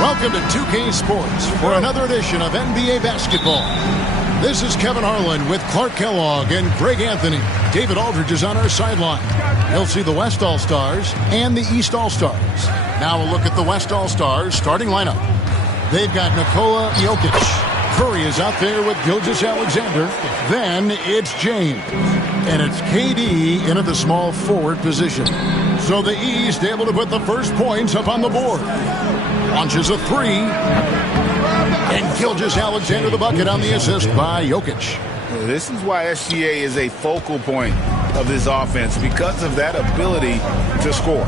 Welcome to 2K Sports for another edition of NBA basketball. This is Kevin Harlan with Clark Kellogg and Greg Anthony. David Aldridge is on our sideline. You'll see the West All-Stars and the East All-Stars. Now a look at the West All-Stars starting lineup. They've got Nikola Jokic. Curry is out there with Gilgeous-Alexander. Then it's James. And it's KD into the small forward position. So the East able to put the first points up on the board. Launches a three. And Gilgeous-Alexander the bucket on the assist by Jokic. This is why SGA is a focal point of this offense, because of that ability to score.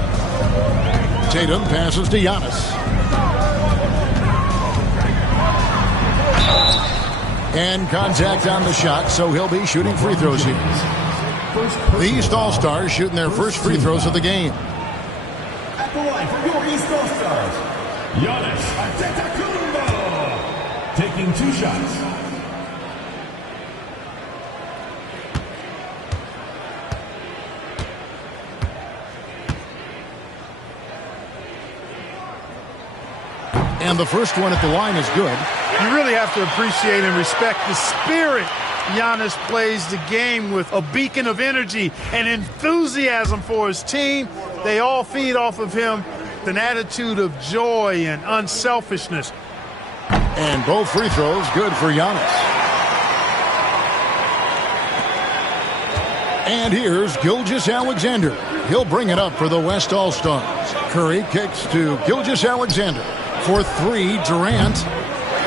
Tatum passes to Giannis. And contact on the shot, so he'll be shooting free throws here. The East All-Stars shooting their first free throws of the game. At the line for your East All-Stars, Giannis Antetokounmpo, taking 2 shots. And the first one at the line is good. You really have to appreciate and respect the spirit Giannis plays the game with, a beacon of energy and enthusiasm for his team. They all feed off of him with an attitude of joy and unselfishness. And both free throws good for Giannis. And here's Gilgeous-Alexander. He'll bring it up for the West All-Stars. Curry kicks to Gilgeous-Alexander. For 3, Durant.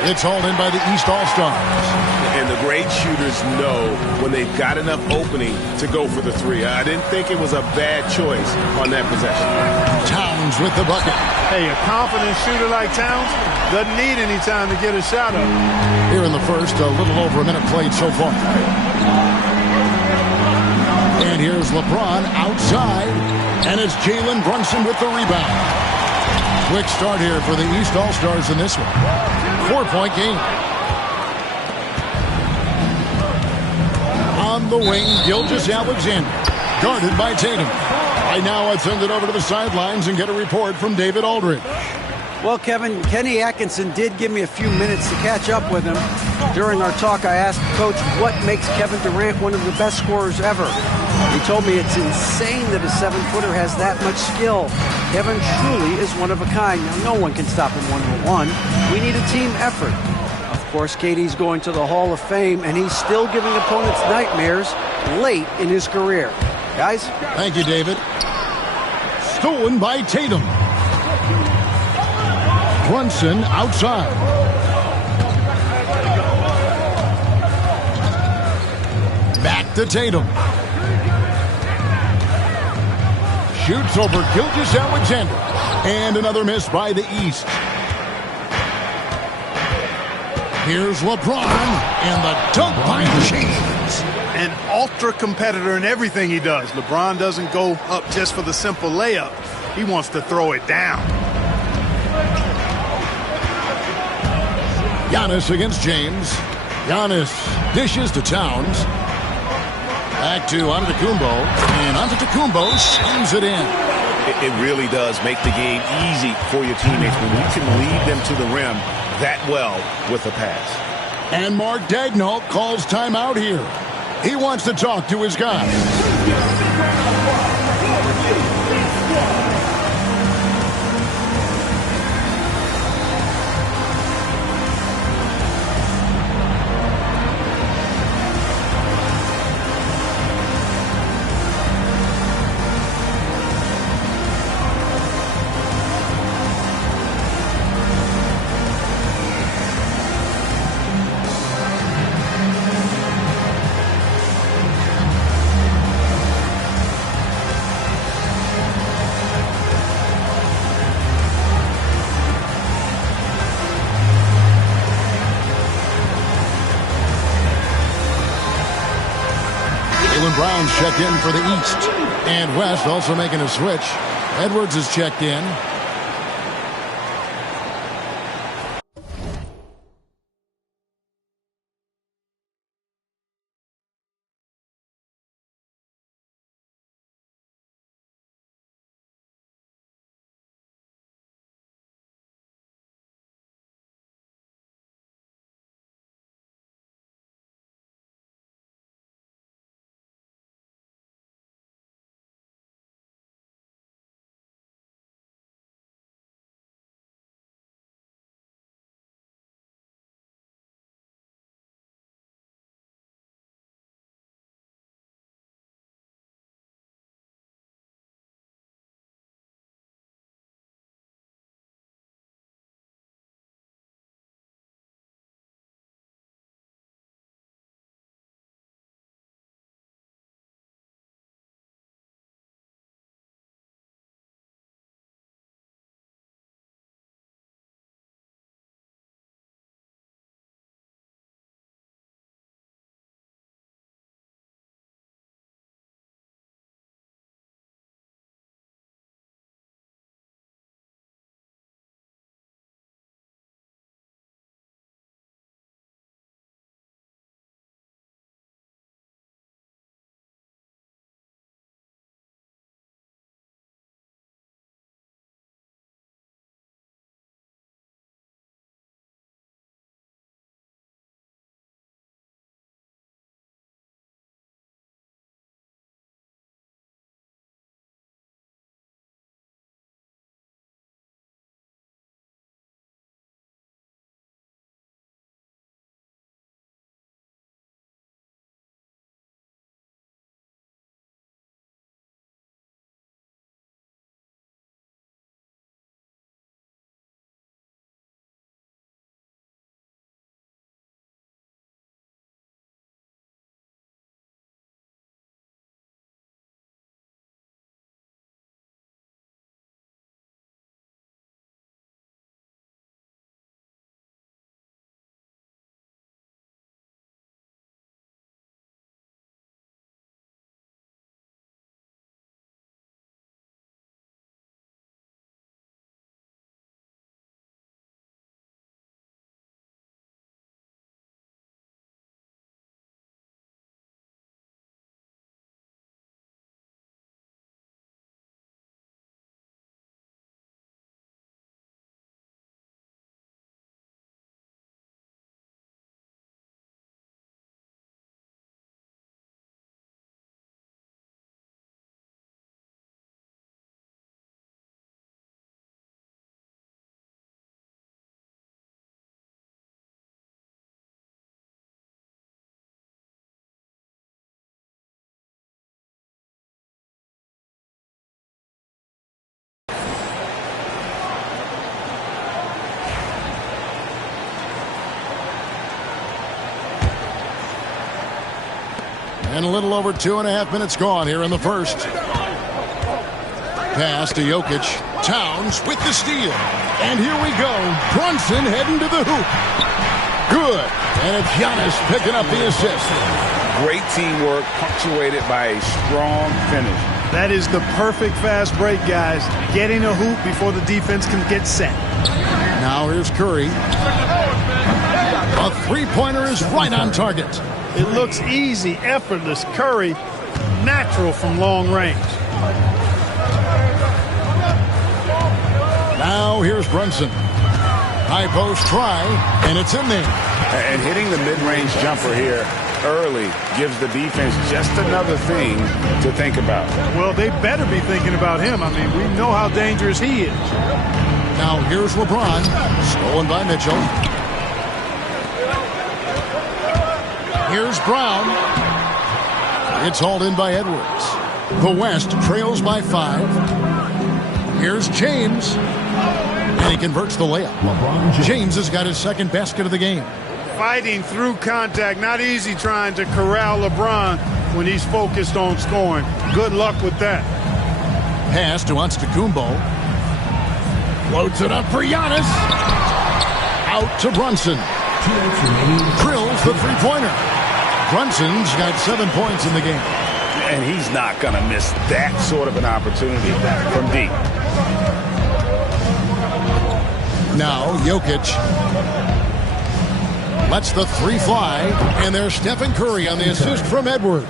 It's hauled in by the East All-Stars. And the great shooters know when they've got enough opening to go for the 3. I didn't think it was a bad choice on that possession. Towns with the bucket. Hey, a confident shooter like Towns doesn't need any time to get a shot up. Here in the first, a little over a minute played so far. And here's LeBron outside. And it's Jalen Brunson with the rebound. Quick start here for the East All-Stars in this one. 4-point game. On the wing, Gilgeous-Alexander. Guarded by Tatum. Right now, I'd send it over to the sidelines and get a report from David Aldridge. Well, Kevin, Kenny Atkinson did give me a few minutes to catch up with him. During our talk, I asked Coach what makes Kevin Durant one of the best scorers ever. He told me it's insane that a 7-footer has that much skill. Kevin truly is one of a kind. Now, no one can stop him one-on-one. We need a team effort. Of course, KD's going to the Hall of Fame, and he's still giving opponents nightmares late in his career. Guys? Thank you, David. Stolen by Tatum. Brunson outside. Back to Tatum. Shoots over Gilgeous-Alexander. And another miss by the East. Here's LeBron. And the dunk by James. An ultra competitor in everything he does. LeBron doesn't go up just for the simple layup. He wants to throw it down. Giannis against James. Giannis dishes to Towns. Back to Antetokounmpo. And Antetokounmpo slams it in. It really does make the game easy for your teammates when you can lead them to the rim that well with a pass. And Mark Daigneault calls timeout here. He wants to talk to his guys. Brown's checked in for the East. And West also making a switch. Edwards is checked in. And a little over 2.5 minutes gone here in the first. Pass to Jokic. Towns with the steal. And here we go. Brunson heading to the hoop. Good. And it's Giannis picking up the assist. Great teamwork punctuated by a strong finish. That is the perfect fast break, guys. Getting a hoop before the defense can get set. Now here's Curry. A three-pointer is right on target. It looks easy, effortless. Curry, natural from long range. Now here's Brunson. High post try, and it's in there. And hitting the mid-range jumper here early gives the defense just another thing to think about. Well, they better be thinking about him. I mean, we know how dangerous he is. Now here's LeBron. Stolen by Mitchell. Here's Brown. It's hauled in by Edwards. The West trails by 5. Here's James. And he converts the layup. James has got his second basket of the game. Fighting through contact. Not easy trying to corral LeBron when he's focused on scoring. Good luck with that. Pass to Antetokounmpo. Loads it up for Giannis. Out to Brunson. Drills the three-pointer. Brunson's got 7 points in the game. And he's not going to miss that sort of an opportunity from deep. Now Jokic lets the three fly, and there's Stephen Curry on the assist from Edwards.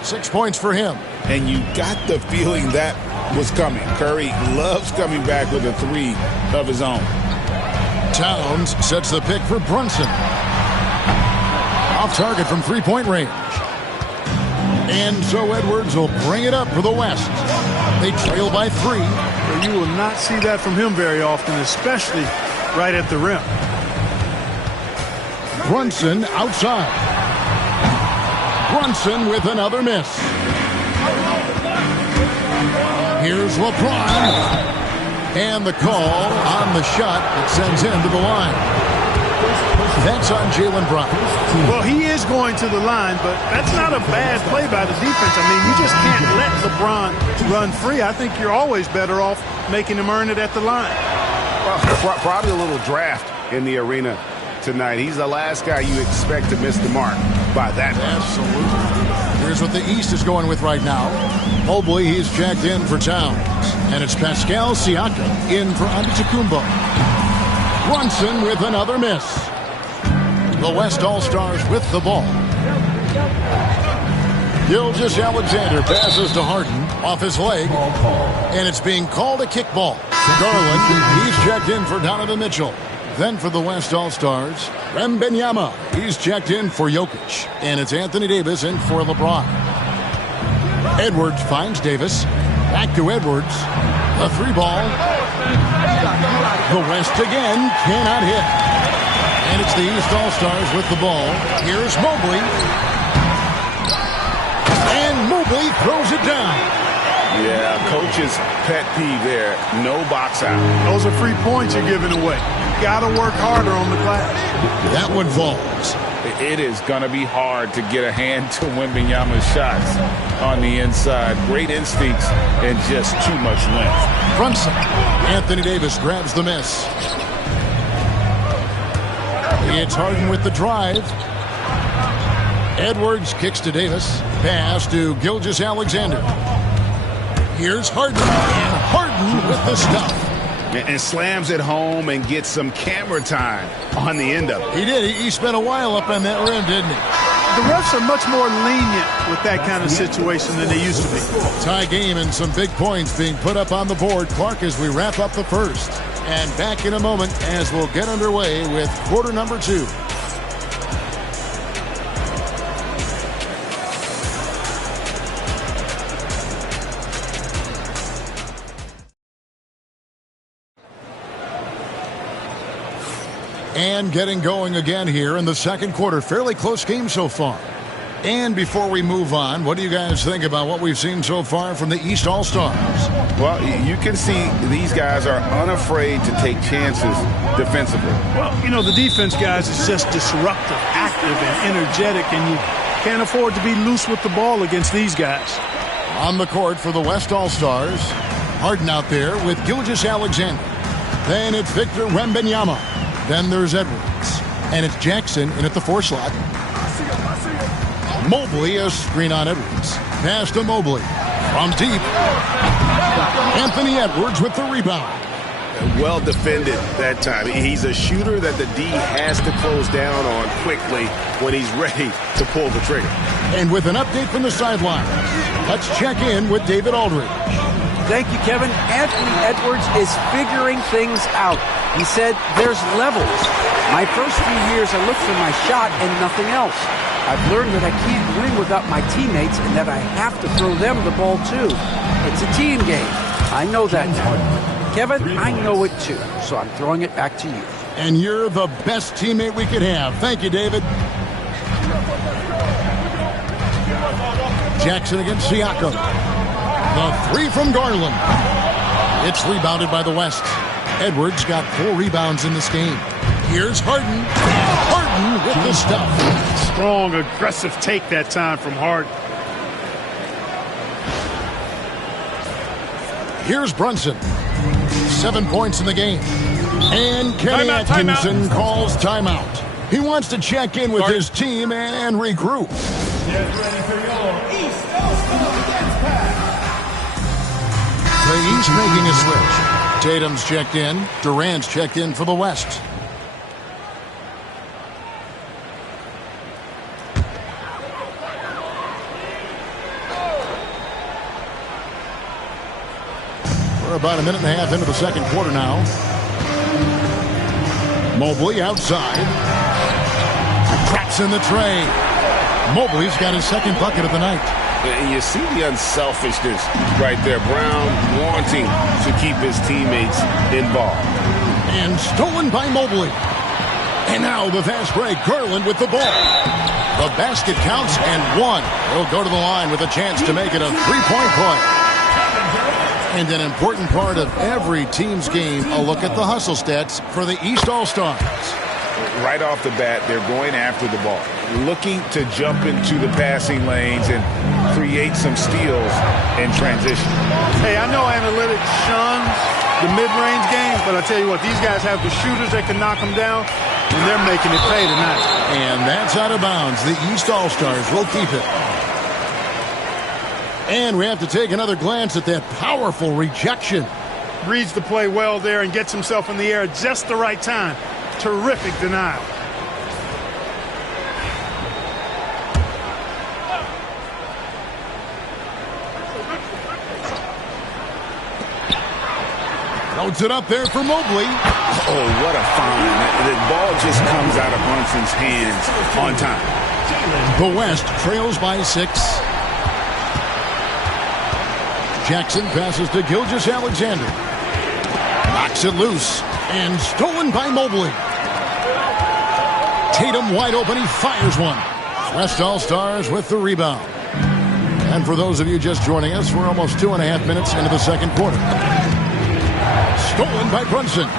6 points for him. And you got the feeling that was coming. Curry loves coming back with a three of his own. Towns sets the pick for Brunson. Off target from three-point range. And so Edwards will bring it up for the West. They trail by 3. You will not see that from him very often, especially right at the rim. Brunson outside. Brunson with another miss. Here's LeBron. And the call on the shot that sends him to the line. That's on Jaylen Brown. Well, he is going to the line, but that's not a bad play by the defense. I mean, you just can't let LeBron run free. I think you're always better off making him earn it at the line. Well, probably a little draft in the arena tonight. He's the last guy you expect to miss the mark by that much. Absolutely. Here's what the East is going with right now. Mobley, he's checked in for Towns. And it's Pascal Siakam in for Antetokounmpo. Brunson with another miss. The West All-Stars with the ball. Gilgeous-Alexander passes to Harden off his leg. And it's being called a kickball. Garland, he's checked in for Donovan Mitchell. Then for the West All-Stars, Wembanyama. He's checked in for Jokic. And it's Anthony Davis in for LeBron. Edwards finds Davis. Back to Edwards. The three ball. The West again cannot hit. And it's the East All-Stars with the ball. Here's Mobley. And Mobley throws it down. Yeah, coach's pet peeve there. No box out. Those are free points you're giving away. You got to work harder on the glass. That one falls. It is going to be hard to get a hand to Wembanyama's shots on the inside. Great instincts and just too much length. Brunson. Anthony Davis grabs the miss. It's Harden with the drive. Edwards kicks to Davis. Pass to Gilgeous-Alexander. Here's Harden. And Harden with the stuff. And slams it home and gets some camera time on the end of it. He did. He spent a while up on that rim, didn't he? The refs are much more lenient with that kind of situation than they used to be. Tie game and some big points being put up on the board. Clark, as we wrap up the first. And back in a moment as we'll get underway with quarter number 2. And getting going again here in the second quarter. Fairly close game so far. And before we move on, what do you guys think about what we've seen so far from the East All-Stars? Well, you can see these guys are unafraid to take chances defensively. Well, you know, the defense, guys, is just disruptive, active, and energetic, and you Can't afford to be loose with the ball against these guys. On the court for the West All-Stars, Harden out there with Gilgeous-Alexander. Then it's Victor Wembanyama. Then there's Edwards. And it's Jackson in at the 4 slot. Mobley, a screen on Edwards. Pass to Mobley. From deep. Anthony Edwards with the rebound. Well defended that time. He's a shooter that the D has to close down on quickly when he's ready to pull the trigger. And with an update from the sideline, let's check in with David Aldridge. Thank you, Kevin. Anthony Edwards is figuring things out. He said there's levels. My first few years, I looked for my shot and nothing else. I've learned that I can't win without my teammates and that I have to throw them the ball too. It's a team game. I know that now. Kevin, I know it too, so I'm throwing it back to you. And you're the best teammate we could have. Thank you, David. Jackson against Siakam. The 3 from Garland. It's rebounded by the West. Edwards got 4 rebounds in this game. Here's Harden. Harden with the stuff. Strong, aggressive take that time from Harden. Here's Brunson. 7 points in the game. And Kenny Atkinson calls timeout. He wants to check in with his team and regroup. Get ready for your East All-Star Dance Pack. The East making a switch. Tatum's checked in. Durant's checked in for the West. We're about a minute and a half into the second quarter now. Mobley outside. Traps in the tray. Mobley's got his second bucket of the night. And you see the unselfishness right there. Brown wanting to keep his teammates involved. And stolen by Mobley. And now the fast break. Garland with the ball. The basket counts and 1. He'll go to the line with a chance to make it a 3-point play. And an important part of every team's game, a look at the hustle stats for the East All-Stars. Right off the bat, they're going after the ball, looking to jump into the passing lanes and create some steals in transition. Hey, I know analytics shuns the mid-range game, but I tell you what, these guys have the shooters that can knock them down, and they're making it pay tonight. And that's out of bounds. The East All-Stars will keep it. And we have to take another glance at that powerful rejection. Reads the play well there and gets himself in the air at just the right time. Terrific denial. Loads it up there for Mobley. Oh, what a find. The ball just comes out of Brunson's hands on time. The West trails by 6. Jackson passes to Gilgeous-Alexander. Knocks it loose. And stolen by Mobley. Tatum wide open. He fires one. West All-Stars with the rebound. And for those of you just joining us, we're almost 2.5 minutes into the second quarter. Stolen by Brunson.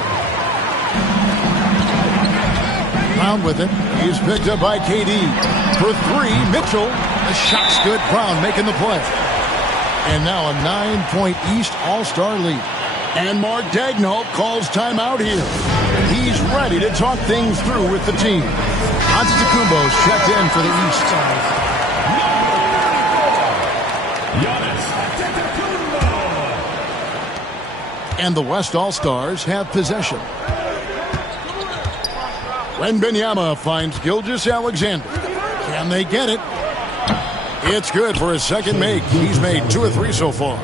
Brown with it. He's picked up by KD. For 3, Mitchell. The shot's good. Brown making the play. And now a 9-point East All-Star lead. And Mark Daigneault calls timeout here. He's ready to talk things through with the team. Antetokounmpo's checked in for the East. And the West All-Stars have possession. Wembanyama finds Gilgeous-Alexander. Can they get it? It's good for his second make. He's made 2 or 3 so far.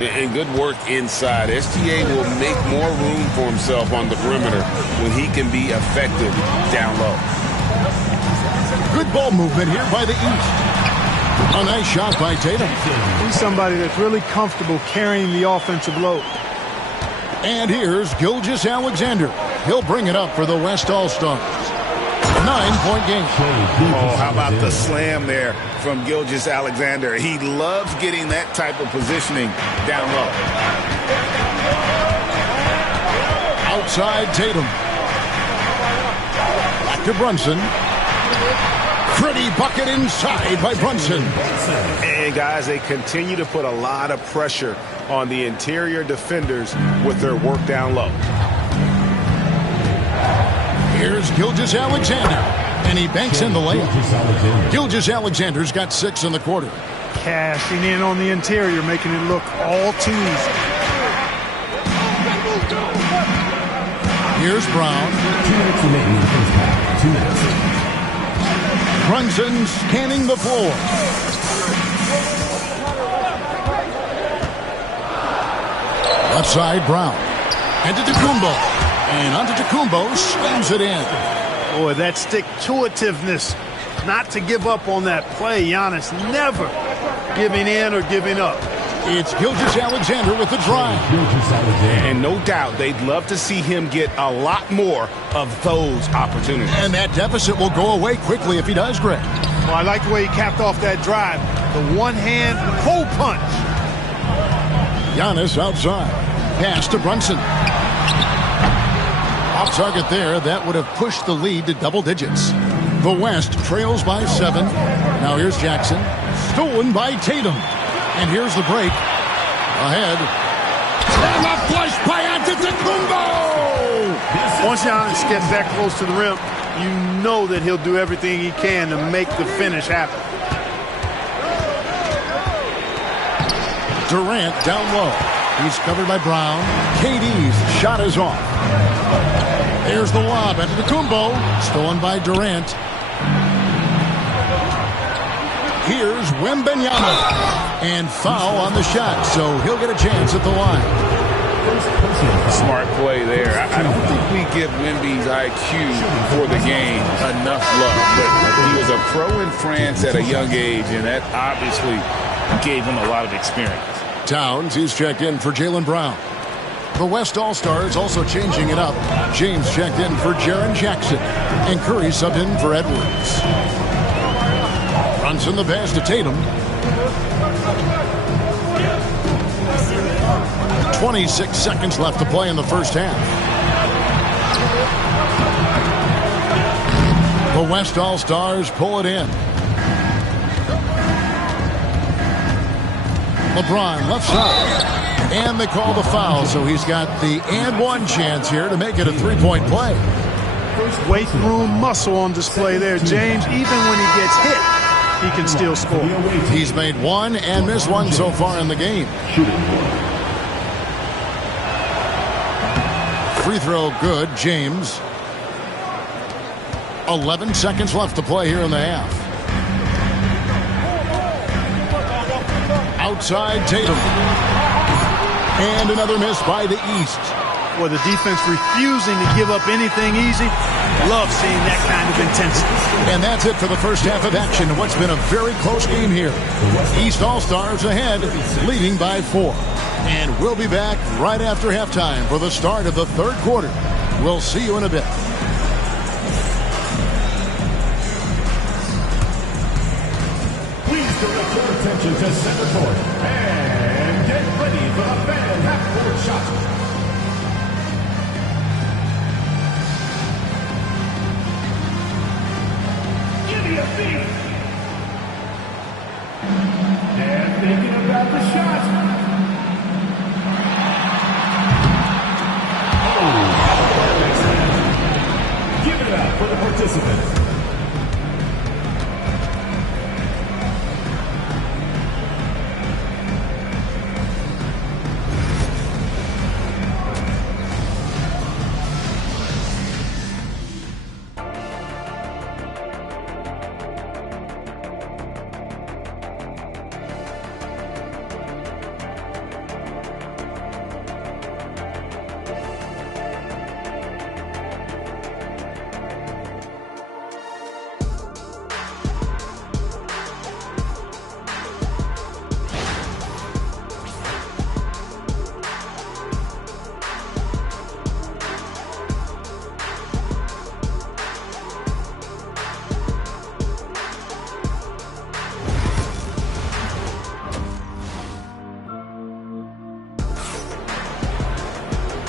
And good work inside. SGA will make more room for himself on the perimeter when he can be effective down low. Good ball movement here by the East. A nice shot by Tatum. He's somebody that's really comfortable carrying the offensive load. And here's Gilgeous-Alexander. He'll bring it up for the West All-Stars. 9-point game. Oh, how about the slam there from Gilgeous-Alexander? He loves getting that type of positioning down low. Outside Tatum. Back to Brunson. Pretty bucket inside by Brunson. And guys, they continue to put a lot of pressure on the interior defenders with their work down low. Here's Gilgeous-Alexander, and he banks in the layup. Gilgeous-Alexander's got 6 in the quarter. Cashing in on the interior, making it look all too easy. Here's Brown. 2 minutes remaining in the first half. 2 minutes. Brunson scanning the floor. Left side, Brown. And to Antetokounmpo. And Antetokounmpo slams it in. Boy, that stick-to-itiveness, not to give up on that play. Giannis never giving in or giving up. It's Gilgeous-Alexander with the drive. And no doubt they'd love to see him get a lot more of those opportunities. And that deficit will go away quickly if he does, Greg. Well, I like the way he capped off that drive. The one-hand hole punch. Giannis outside. Pass to Brunson. Off target there. That would have pushed the lead to double digits. The West trails by 7. Now here's Jackson. Stolen by Tatum. And here's the break. Ahead. And the flush by Antetokounmpo! Once Giannis gets that close to the rim, you know that he'll do everything he can to make the finish happen. Durant down low. He's covered by Brown. KD's shot is off. There's the lob. Antetokounmpo. Stolen by Durant. Here's Wembanyama. And foul on the shot, so he'll get a chance at the line. Smart play there. I don't think we give Wemby's IQ for the game enough love, but he was a pro in France at a young age, and that obviously gave him a lot of experience. Towns, he's checked in for Jaylen Brown. The West All-Stars also changing it up. James checked in for Jaren Jackson, and Curry subbed in for Edwards. Brunson the pass to Tatum. 26 seconds left to play in the first half. The West All-Stars pull it in. LeBron left side. And they call the foul, so he's got the and one chance here to make it a three-point play. Weight room muscle on display there, James. Even when he gets hit, he can still score. He's made one and missed one so far in the game. Free throw good, James. 11 seconds left to play here in the half. Outside Tatum. And another miss by the East. Boy, the defense refusing to give up anything easy. Love seeing that kind of intensity. And that's it for the first half of action. What's been a very close game here. East All-Stars ahead, leading by 4. And we'll be back right after halftime for the start of the third quarter. We'll see you in a bit. Please direct your attention to center court and get ready for the fan half-court shot. Give me a beat. And thinking about the shot. Give it up for the participants.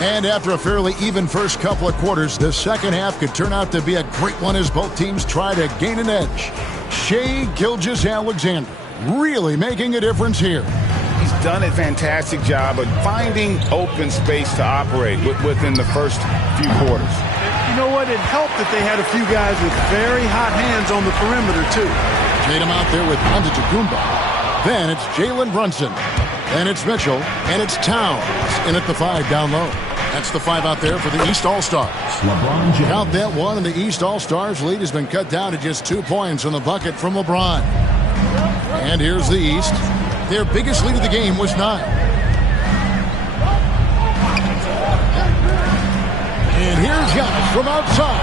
And after a fairly even first couple of quarters, the second half could turn out to be a great one as both teams try to gain an edge. Shai Gilgeous-Alexander really making a difference here. He's done a fantastic job of finding open space to operate within the first few quarters. You know what? It helped that they had a few guys with very hot hands on the perimeter, too. Tatum out there with Antetokounmpo. Then it's Jalen Brunson. Then it's Mitchell. And it's Towns in at the 5 down low. That's the 5 out there for the East All-Stars. Count that one, and the East All-Stars lead has been cut down to just 2 points in the bucket from LeBron. And here's the East. Their biggest lead of the game was 9. And here's Giannis from outside.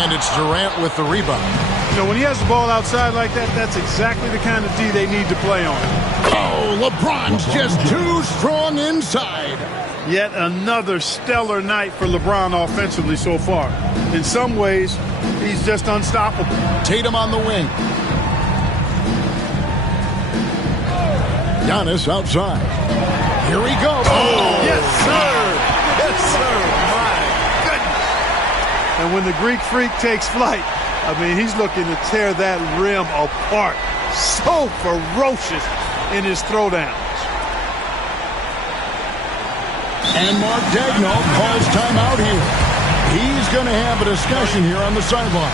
And it's Durant with the rebound. You know, when he has the ball outside like that, that's exactly the kind of D they need to play on. Oh, LeBron's just too strong inside. Yet another stellar night for LeBron offensively so far. In some ways, he's just unstoppable. Tatum on the wing. Giannis outside. Here he goes. Oh, yes, sir. Yes, sir. My goodness. And when the Greek Freak takes flight, I mean, he's looking to tear that rim apart. So ferocious in his throwdowns. And Mark Daigneault calls timeout here. He's going to have a discussion here on the sideline.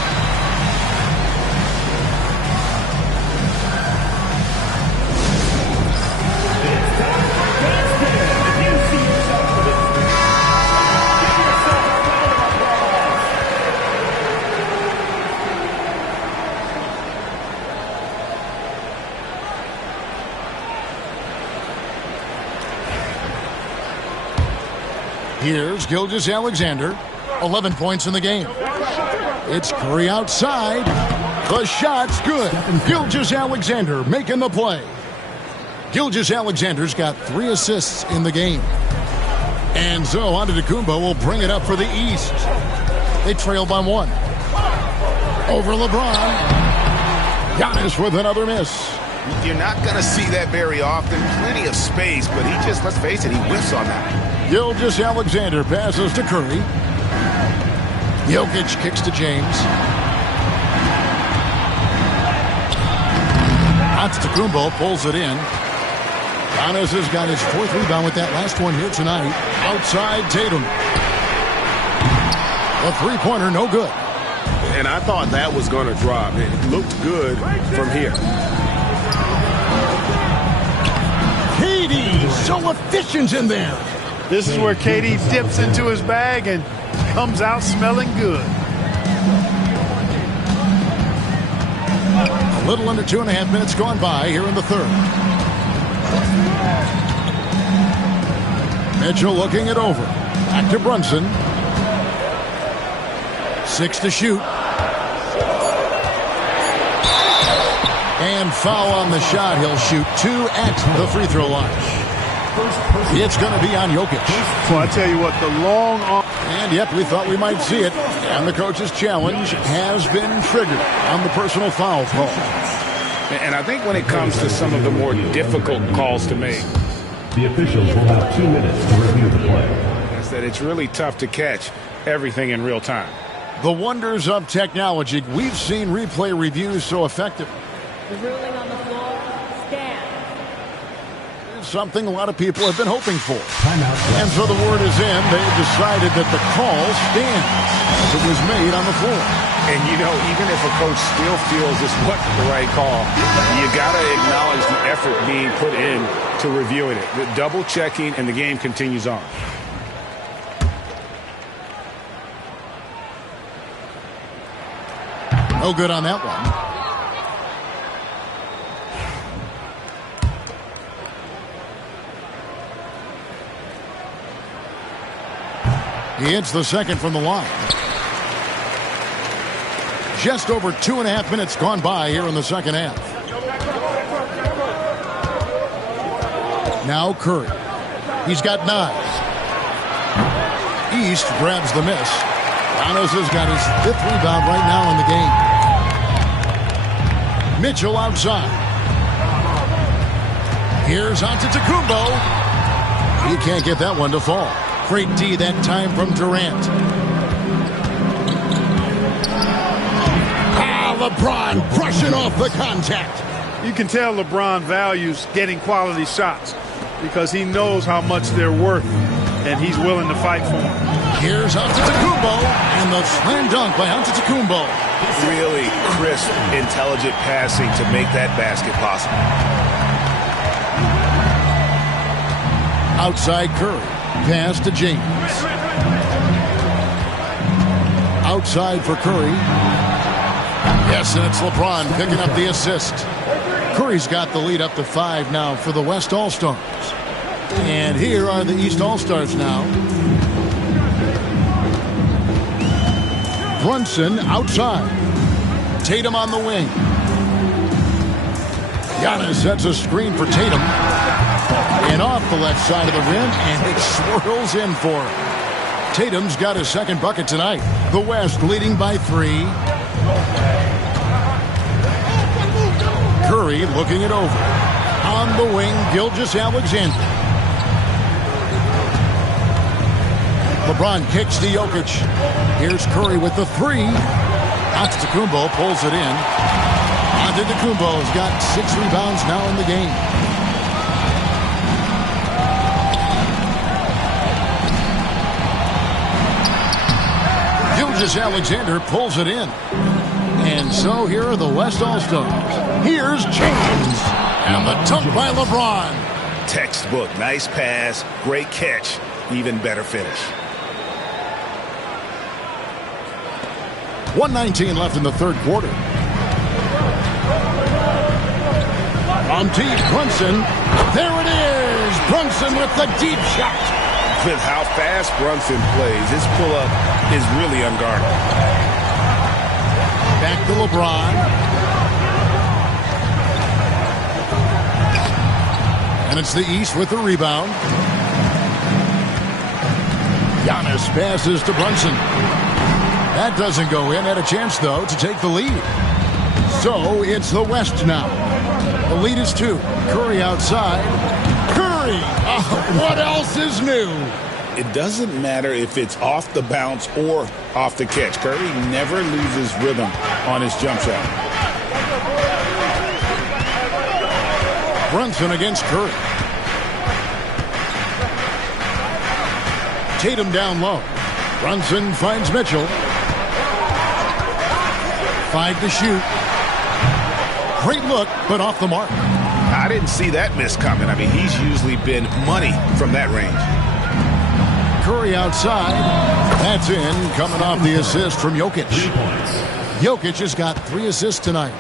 Here's Gilgeous-Alexander, 11 points in the game. It's Curry outside. The shot's good. Gilgeous-Alexander making the play. Gilgeous-Alexander's got 3 assists in the game. And so Antetokounmpo will bring it up for the East. They trail by 1. Over LeBron. Giannis with another miss. You're not going to see that very often. Plenty of space, but he just, let's face it, he whiffs on that. Gilgeous-Alexander passes to Curry. Jokic kicks to James. Antetokounmpo pulls it in. Giannis has got his 4th rebound with that last one here tonight. Outside Tatum. A 3-pointer, no good. And I thought that was going to drop. It looked good from here. KD, so efficient in there. This is where KD dips into his bag and comes out smelling good. A little under 2.5 minutes gone by here in the 3rd. Mitchell looking it over. Back to Brunson. 6 to shoot. And foul on the shot. He'll shoot 2 at the free throw line. It's going to be on Jokic. Well, I tell you what, the long arm. And yep, we thought we might see it. And the coach's challenge has been triggered on the personal foul call. And I think when it comes to some of the more difficult calls to make, the officials will have 2 minutes to review the play. is that it's really tough to catch everything in real time. The wonders of technology. We've seen replay reviews so effective. The ruling on the floor stands. Something a lot of people have been hoping for. Timeout. And so the word is in. They've decided that the call stands as it was made on the floor. And, you know, even if a coach still feels this wasn't the right call, you got to acknowledge the effort being put in to reviewing it. The double checking, and the game continues on. No good on that one. He hits the second from the line. Just over 2.5 minutes gone by here in the second half. Now Curry. He's got 9. East grabs the miss. Giannis has got his 5th rebound right now in the game. Mitchell outside. Here's Antetokounmpo. He can't get that one to fall. Great D that time from Durant. LeBron brushing off the contact. You can tell LeBron values getting quality shots because he knows how much they're worth, and he's willing to fight for them. Here's Antetokounmpo, and the slam dunk by Antetokounmpo. Really crisp, intelligent passing to make that basket possible. Outside Curry, pass to James. Outside for Curry. Yes, and it's LeBron picking up the assist. Curry's got the lead up to 5 now for the West All-Stars. And here are the East All-Stars now. Brunson outside. Tatum on the wing. Giannis sets a screen for Tatum. And off the left side of the rim, and it swirls in for him. Tatum's got his second bucket tonight. The West leading by 3. Curry looking it over. On the wing, Gilgeous-Alexander. LeBron kicks to Jokic. Here's Curry with the 3. Antetokounmpo pulls it in. Antetokounmpo's got 6 rebounds now in the game. Gilgeous-Alexander pulls it in. And so here are the West All-Stars. Here's James. And the dunk by LeBron. Textbook. Nice pass. Great catch. Even better finish. 1:19 left in the third quarter. From deep, Brunson. There it is. Brunson with the deep shot. With how fast Brunson plays, his pull-up is really unguardable. Back to LeBron. And it's the East with the rebound. Giannis passes to Brunson. That doesn't go in. Had a chance, though, to take the lead. So it's the West now. The lead is 2. Curry outside. Curry! What else is new? It doesn't matter if it's off the bounce or off the catch. Curry never loses rhythm on his jump shot. Brunson against Curry. Tatum down low. Brunson finds Mitchell. 5 to shoot. Great look, but off the mark. I didn't see that miss coming. I mean, he's usually been money from that range. Curry outside. That's in, coming off the assist from Jokic. Jokic has got 3 assists tonight.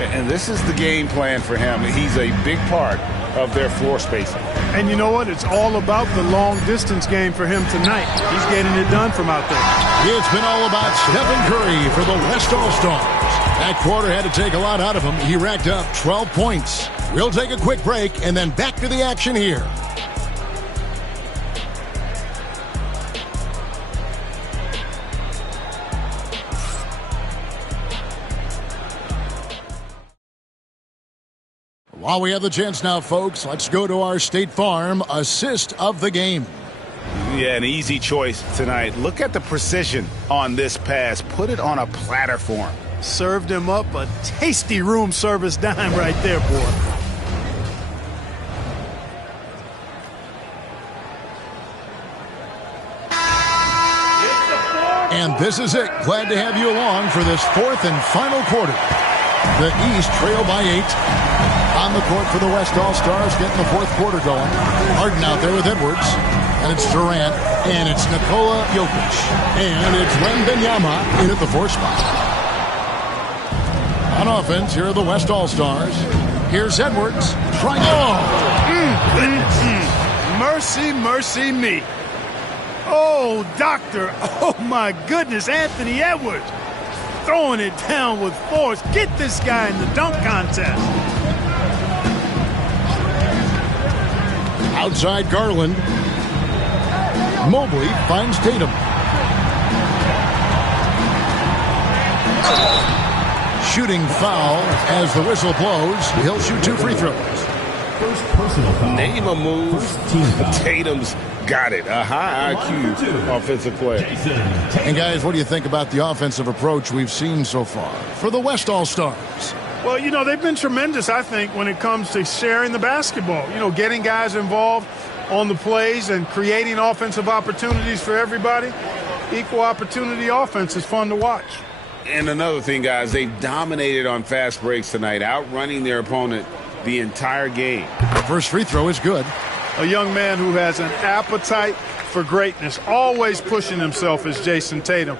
And this is the game plan for him. He's a big part of their floor spacing. And you know what? It's all about the long-distance game for him tonight. He's getting it done from out there. It's been all about Stephen Curry for the West All-Stars. That quarter had to take a lot out of him. He racked up 12 points. We'll take a quick break and then back to the action here. While we have the chance now, folks, let's go to our State Farm assist of the game. Yeah, an easy choice tonight. Look at the precision on this pass. Put it on a platter for him. Served him up a tasty room service dime right there, boy. And this is it. Glad to have you along for this 4th and final quarter. The East trail by 8. On the court for the West All-Stars, getting the 4th quarter going. Harden out there with Edwards. And it's Durant. And it's Nikola Jokic. And it's Wembanyama in at the 4th spot. On offense, here are the West All-Stars. Here's Edwards. Trying. Mercy, mercy me. Oh, doctor. Oh, my goodness. Anthony Edwards. Throwing it down with force. Get this guy in the dunk contest. Outside Garland. Mobley finds Tatum. Shooting foul as the whistle blows. He'll shoot 2 free throws. First personal foul. Name a move. First team foul. Tatum's Got it. A high IQ offensive player. And guys, what do you think about the offensive approach we've seen so far for the West All-Stars? Well, you know, they've been tremendous, I think, when it comes to sharing the basketball. You know, getting guys involved on the plays and creating offensive opportunities for everybody. Equal opportunity offense is fun to watch. And another thing, guys, they've dominated on fast breaks tonight, outrunning their opponent the entire game. First free throw is good. A young man who has an appetite for greatness, always pushing himself, is Jason Tatum.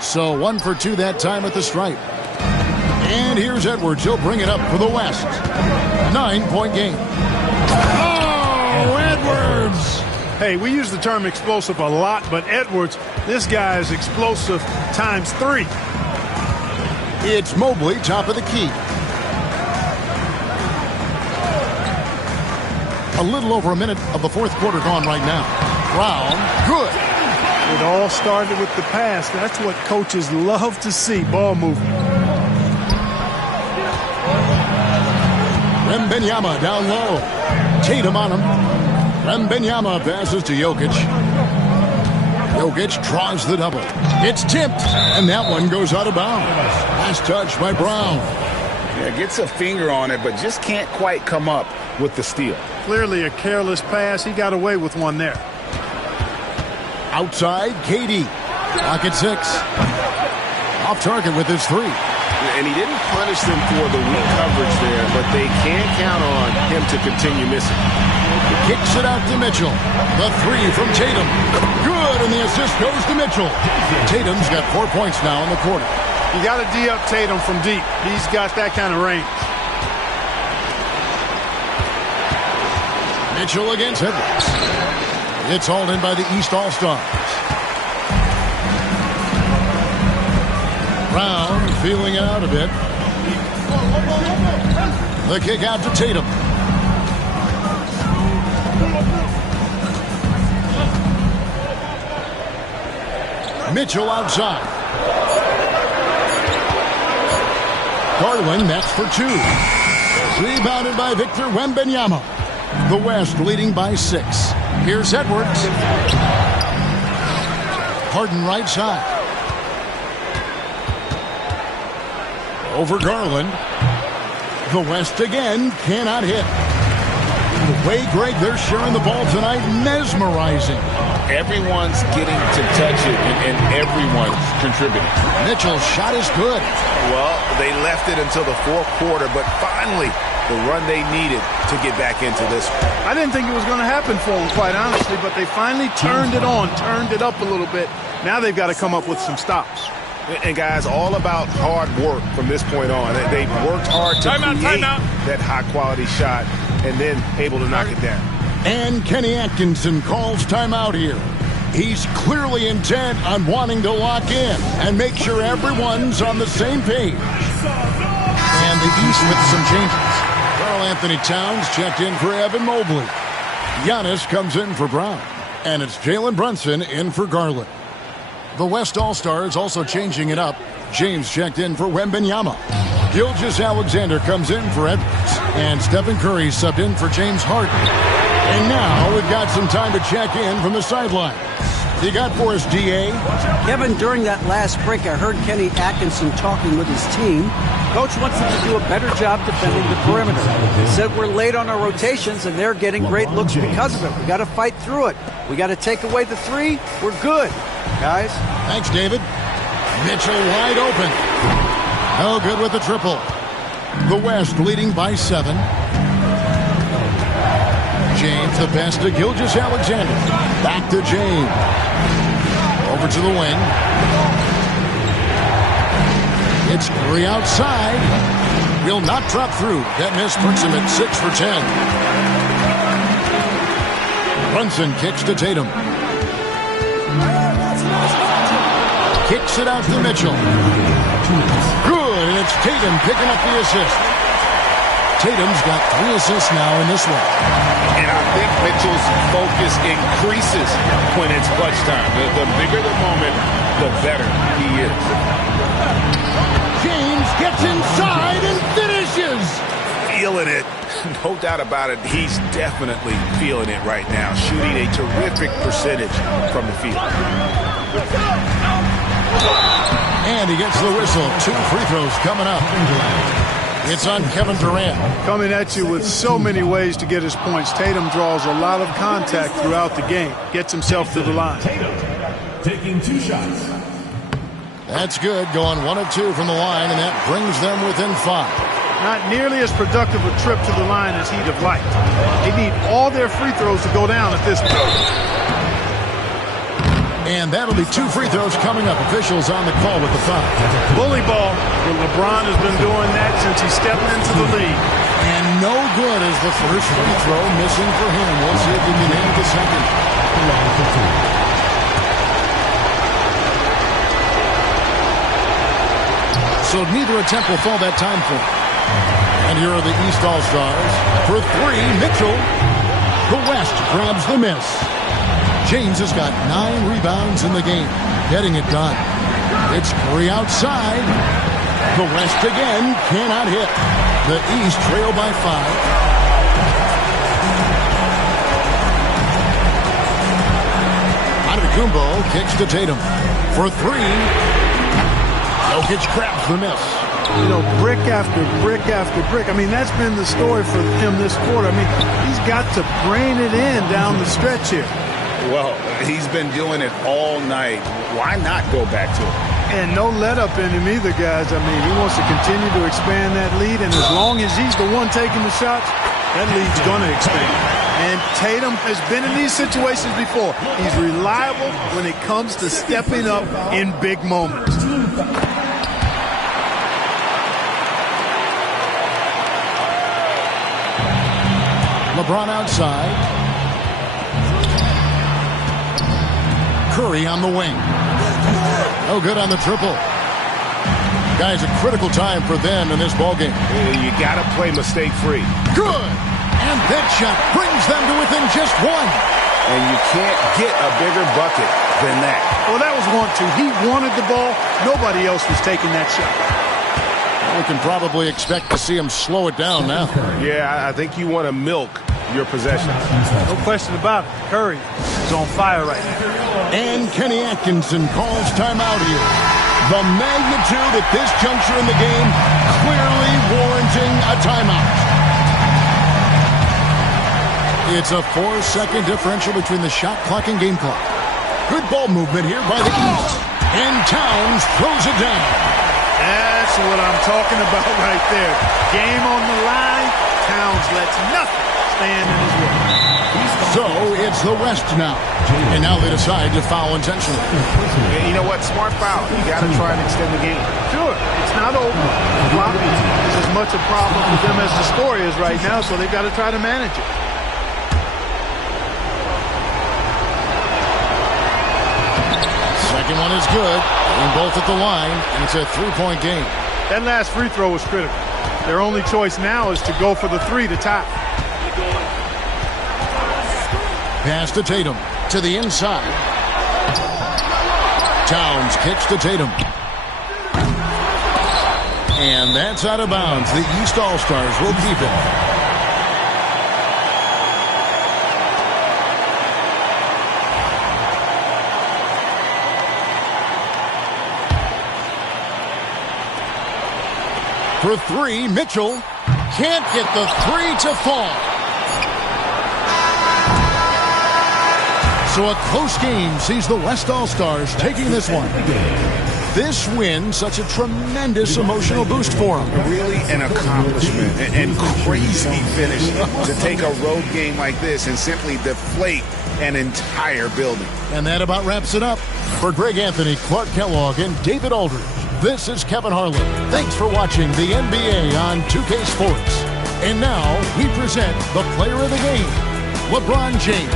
So 1 for 2 that time at the stripe. And here's Edwards. He'll bring it up for the West. 9-point game. Oh, Edwards! Hey, we use the term explosive a lot, but Edwards, this guy is explosive times 3. It's Mobley, top of the key. A little over a minute of the fourth quarter gone right now. Brown, good. It all started with the pass. That's what coaches love to see, ball movement. Wembanyama down low. Tatum on him. Wembanyama passes to Jokic. Jokic draws the double. It's tipped, and that one goes out of bounds. Last touch by Brown. Yeah, gets a finger on it, but just can't quite come up with the steal. Clearly a careless pass. He got away with one there. Outside, KD. Clock at 6. Off target with his 3. And he didn't punish them for the weak coverage there, but they can't count on him to continue missing. Kicks it out to Mitchell. The 3 from Tatum. Good, and the assist goes to Mitchell. Tatum's got 4 points now in the quarter. You got to D up Tatum from deep. He's got that kind of range. Mitchell against Edwards. It's hauled in by the East All-Stars. Brown feeling it out a bit. The kick out to Tatum. Mitchell outside. Garland nets for 2. Rebounded by Victor Wembanyama. The West leading by 6. Here's Edwards. Harden right side. Over Garland. The West again cannot hit. The way, Greg, they're sharing the ball tonight, mesmerizing. Everyone's getting to touch it, and everyone's contributing. Mitchell's shot is good. Well, they left it until the fourth quarter, but finally the run they needed to get back into this one. I didn't think it was going to happen for them, quite honestly, but they finally turned it on, turned it up a little bit. Now they've got to come up with some stops. And guys, all about hard work from this point on. They've worked hard to create that high-quality shot and then able to knock it down. And Kenny Atkinson calls timeout here. He's clearly intent on wanting to lock in and make sure everyone's on the same page. And the East with some changes. Karl Anthony Towns checked in for Evan Mobley. Giannis comes in for Brown. And it's Jalen Brunson in for Garland. The West All-Stars also changing it up. James checked in for Wembanyama. Gilgeous-Alexander comes in for Edwards. And Stephen Curry subbed in for James Harden. And now we've got some time to check in from the sideline. You got for us, D.A.? Kevin, during that last break, I heard Kenny Atkinson talking with his team. Coach wants them to do a better job defending the perimeter. He said we're late on our rotations, and they're getting great looks because of it. We got to fight through it. We got to take away the 3. We're good, guys. Thanks, David. Mitchell wide open. No good with the triple. The West leading by 7. James, the pass to Gilgeous-Alexander. Back to James. Over to the wing. It's Curry outside. Will not drop through. That miss puts him at 6 for 10. Brunson kicks to Tatum. Kicks it out to Mitchell. Good, and it's Tatum picking up the assist. Tatum's got 3 assists now in this one. And I think Mitchell's focus increases when it's clutch time. The bigger the moment, the better he is. James Gets inside and finishes. Feeling it. No doubt about it. He's definitely feeling it right now. Shooting a terrific percentage from the field. And he gets the whistle. 2 free throws coming up. It's on Kevin Durant. Coming at you with so many ways to get his points. Tatum draws a lot of contact throughout the game. Gets himself to the line. Tatum taking 2 shots. That's good. Going 1 of 2 from the line, and that brings them within 5. Not nearly as productive a trip to the line as he'd have liked. They need all their free throws to go down at this point. And that'll be 2 free throws coming up. Officials on the call with the foul. Bully ball. Well, LeBron has been doing that since he stepped into the league. And no good as the first free throw missing for him. We'll see if he can nail the second. So neither attempt will fall that time for him. And here are the East All-Stars. For 3, Mitchell. The West grabs the miss. James has got 9 rebounds in the game. Getting it done. It's Curry outside. The West again cannot hit. The East trail by 5. Antetokounmpo kicks to Tatum. For 3. Jokic grabs the miss. You know, brick after brick after brick. I mean, that's been the story for him this quarter. I mean, he's got to brain it in down the stretch here. Well, he's been doing it all night. Why not go back to it? And no let up in him either, guys. I mean, he wants to continue to expand that lead, and as long as he's the one taking the shots, that lead's going to expand. And Tatum has been in these situations before. He's reliable when it comes to stepping up in big moments. LeBron outside. Curry on the wing. No good on the triple. Guys, a critical time for them in this ballgame. You got to play mistake-free. Good. And that shot brings them to within just 1. And you can't get a bigger bucket than that. Well, that was 1-2. He wanted the ball. Nobody else was taking that shot. We can probably expect to see him slow it down now. Yeah, I think you want to milk your possessions. No question about it. Curry is on fire right now. And Kenny Atkinson calls timeout here. The magnitude at this juncture in the game clearly warranting a timeout. It's a 4-second differential between the shot clock and game clock. Good ball movement here by the East. And Towns throws it down. That's what I'm talking about right there. Game on the line. Towns lets nothing stand in his way. So it's the West now. And now they decide to foul intentionally. You know what? Smart foul. You got to try and extend the game. Sure, it's not over. Blocking is as much a problem for them as the score is right now, so they've got to try to manage it. Second one is good. And both at the line, and it's a 3-point game. That last free throw was critical. Their only choice now is to go for the 3 to tie. Pass to Tatum. To the inside. Towns kicks to Tatum. And that's out of bounds. The East All-Stars will keep it. For 3, Mitchell can't get the 3 to fall. So a close game sees the West All-Stars taking this one. This win, such a tremendous emotional boost for them. Really an accomplishment and crazy finish to take a road game like this and simply deflate an entire building. And that about wraps it up. For Greg Anthony, Clark Kellogg, and David Aldridge, this is Kevin Harlan. Thanks for watching the NBA on 2K Sports. And now we present the player of the game, LeBron James.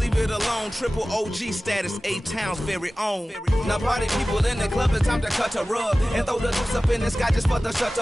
Leave it alone. on triple OG status, A-Town's very own. Now party people in the club, it's time to cut a rug and throw the loose up in the sky just for the shutter.